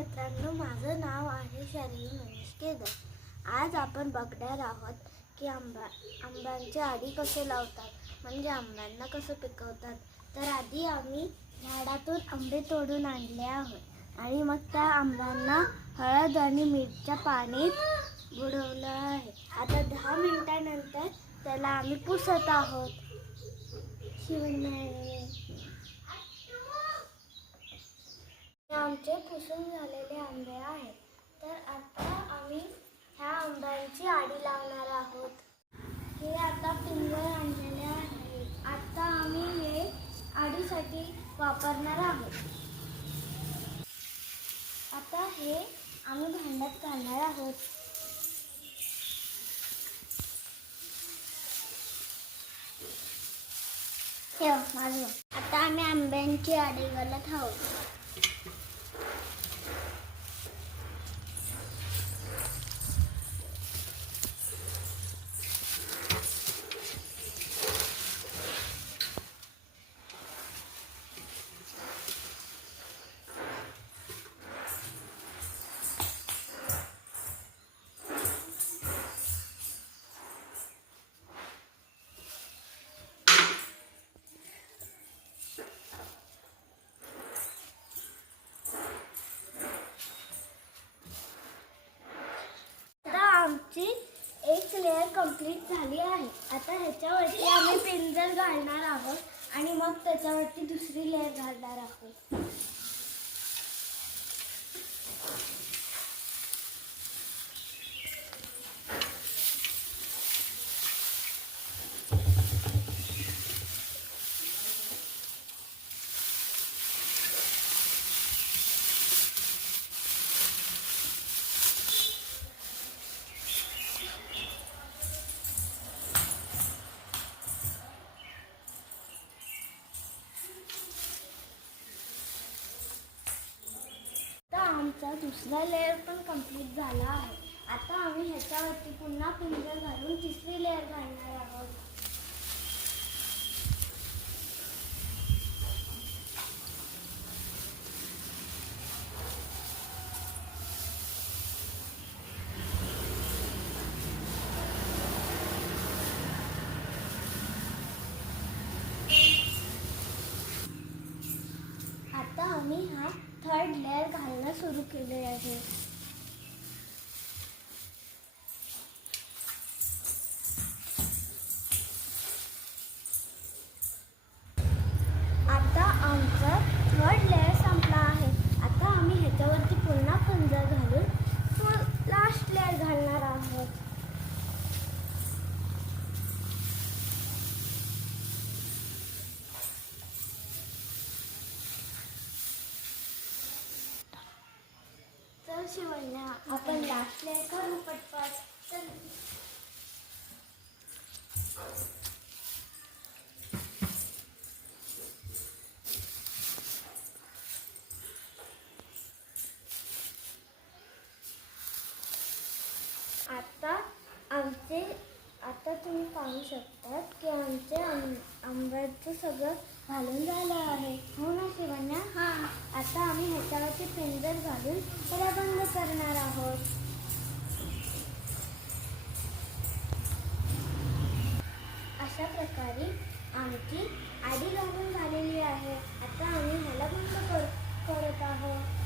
मित्रांनो, माझं नाव आहे शर्यू मनीष केदार. आज आपण बघणार आहोत की आंब्यांचे आडी कसे लावतात, म्हणजे आंब्यांना कसं पिकवतात. तर आधी आम्ही झाडातून आंबे तोडून आणले आहोत आणि मग त्या आंब्यांना हळद आणि मीठच्या पाण्यात बुडवलं आहे. आता 10 मिनिटांनंतर त्याला आम्ही पुसत आहोत. आमचे पुसून झालेले आंबे आहेत. तर आता आम्ही ह्या आंब्यांची आडी लावणार आहोत. हे आता पिंजर आणलेले आहे. आता आम्ही हे आडीसाठी वापरणार आहोत. आता हे आम्ही भांड्यात घालणार आहोत. आता आम्ही आंब्यांची आडी घालत आहोत. आमची एक लेअर कंप्लीट झाली आहे. आता ह्याच्यावरती आम्ही पिंजर घालणार आहोत आणि मग त्याच्यावरती दुसरी लेअर घालणार आहोत. आमचा दुसरा लेअर पण कंप्लीट झाला आहे. आता आम्ही ह्याच्यावरती पुन्हा पिंजर घालून तिसरी लेअर घालणार आहोत. आता आम्ही हा थर्ड लेअर घालणं सुरू केले आहे. आता आमचा थर्ड लेअर संपला आहे. आता आम्ही ह्याच्यावरती पुन्हा पिंजर घालून लास्ट लेअर घालणार आहोत. शिवण्या, आपण लास्ट लेअर करू पटपट. आता तुम्ही पाहू शकता की आमचे आंब्याचं सगळं घालून झालं आहे. हो ना शिवण्या? हां. आता आम्ही ह्याच्यावरती पिंजर घालून त्याला बंद करणार आहोत. अशा प्रकारे आमची आडी घालून झालेली आहे. आता आम्ही ह्याला बंद करत आहोत.